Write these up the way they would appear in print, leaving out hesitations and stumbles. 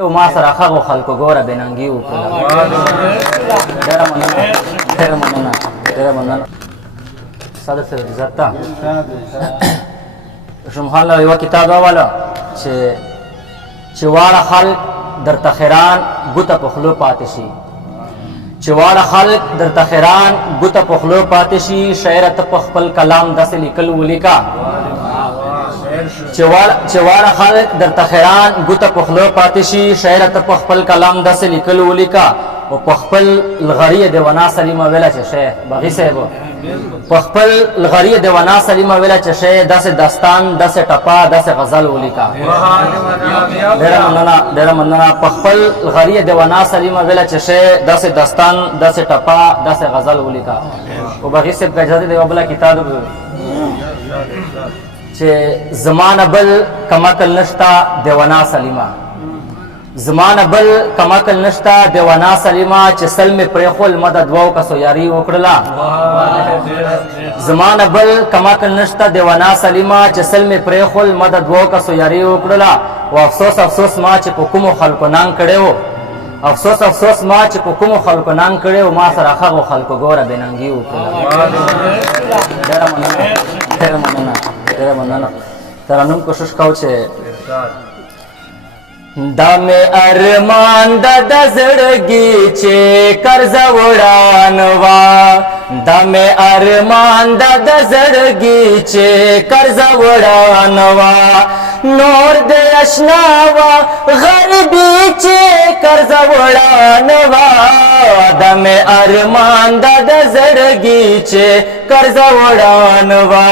وما سره خلکو خلکو ګوره بننګي وکړه. ډېره مننه صدر صاحب عزت ته شمخان له یوه کتاب راواله چې واړه خلک درته خیران ګوته په خولو پاتې شي، چې واړه خلک درته خیران ګوته په خولو پاتې شي. شاعره ته په خپل کلام داسې لیکل ولیکه چې واړه خلک درته خیران ګوته په خولو پاتې شي. شاعره ته په خپل کلام داسې لیکل ولیکه او په خپل لغریه د ونا سلیمه ویله چې شی بغي صاحب په خپل لغریه د ونا سلیمه ویله چې شی داسې داستان داسې ټپه داسې غزل ولیکه. ډېره مننه په خپل لغریه د ونا سلیمه ویله چې شی داسې داستان داسې ټپه داسې غزل ولیکه. او بغي صاحب اجازه دی یو بله کتاب چې زمانه بل کمکل نشتا دیوانا سلیمه، زمانه بل کمکل نشتا دیوانا سلیمه چې سلم پرېخول مدد وو کسو یاري وکړله. زمانه بل کمکل نشتا دیوانا سلیمه چې سلم پرېخول مدد وو کسو یاري وکړله. او افسوس ما چې په کومو خلکو ننګ کړی و، افسوس ما چې په کومو خلکو ننګ کړی و، ما سره هغو خلکو ګوره بېننګي وکړله. ډېره مننه ترنم کوشش کو چې دا مې ارمان د زړګي چې قرض وړان وا، دا مې ارمان د زړګي چې قرض وړان وا، نور د اشنا وا غریبي چې قرض وړان وا، دا مې ارمان د زړګي چې قرض وړان وا.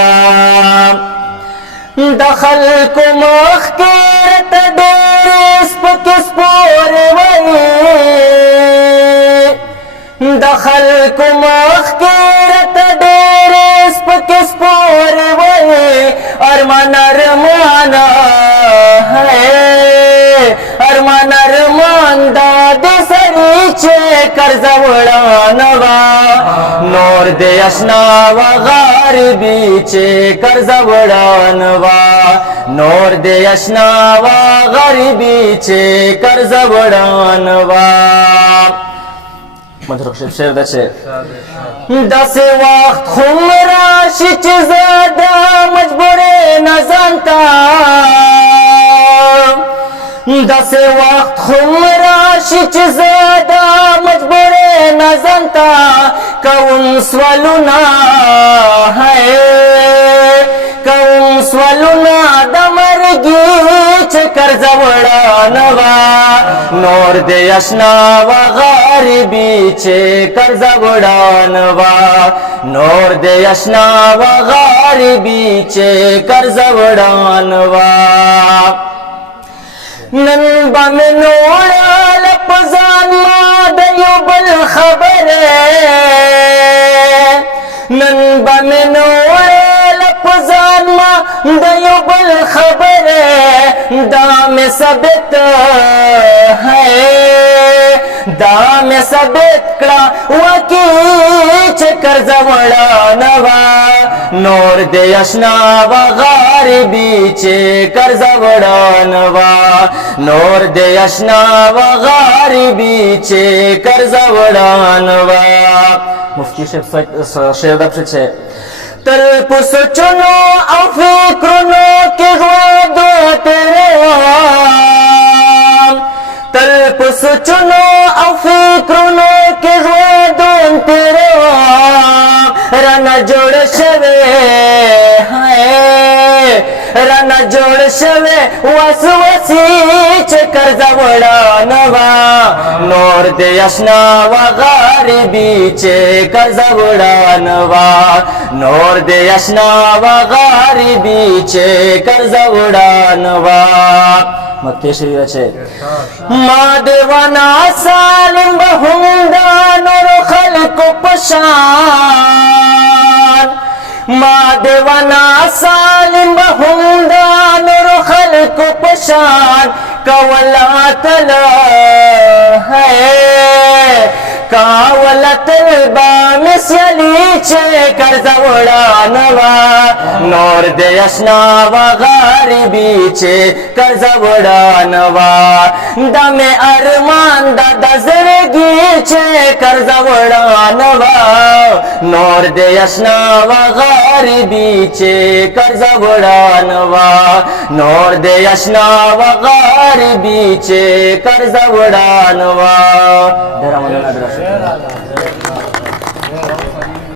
د خلکو مخ کې راته ډېرې سپکې سپورې وایي، د خلکو مخ کې راته ډېرې سپکې سپورې وایي. ارمان دا د سړي چې قرض وړان وا، نور د اشنا وا غریبي چې قرض وړان وا، نور د اشنا وا غریبي چې قرض وړان وا. مجرد شعر ده چې داسې وخت خو راشي چې زه د مجبورې نه ځان ته، داسې وخت خو راشي چې زه د مجبورې نه ځان ته کوم سوالونه د مرګي چې قرض وړان وا، نور د اشنا وا غریبي چې قرض وړان وا، نور د اشنا وا غریبي چې قرض وړان وا. نن به مې نوړله په ځان ما د یو بل خبرې، نن به مې نوړله په ځان ما د یو بل خبرې، دا مې ثابت کړه وکیل چې قرض وړان وا، نور د اشنا وا غریبي چې قرض وړان وا، نور د اشنا وا غریبي چې قرض وړان وا. مفتی صاحب شعر ده چې تل په سوچونو او فکرونو کې ژوند تېرې وم، تل په سوچونو او فکرونو کې ژوند تېرې وم، رانه جوړ شوې وسوسې چې قرض وړان وا، نور د اشنا وا غریبي چې قرض وړان وا، نور د اشنا وا غریبي چې قرض وړان وا. مکتې شریعه چې ما دیوانا سالم به هم دا نور خلکو په شان، ما دیوانا سالم به هم دا نور خلکو په شان، کولا कावलत मिसलीचे कर्ज उडानवा नोर देशनावा गरिबीचे कर्ज उडानवा दमे अरमान दादा जिंदगीचे कर्ज उडानवा नोर देशनावा गरिबीचे कर्ज उडानवा नोर देशनावा गरिबीचे कर्ज उडानवा.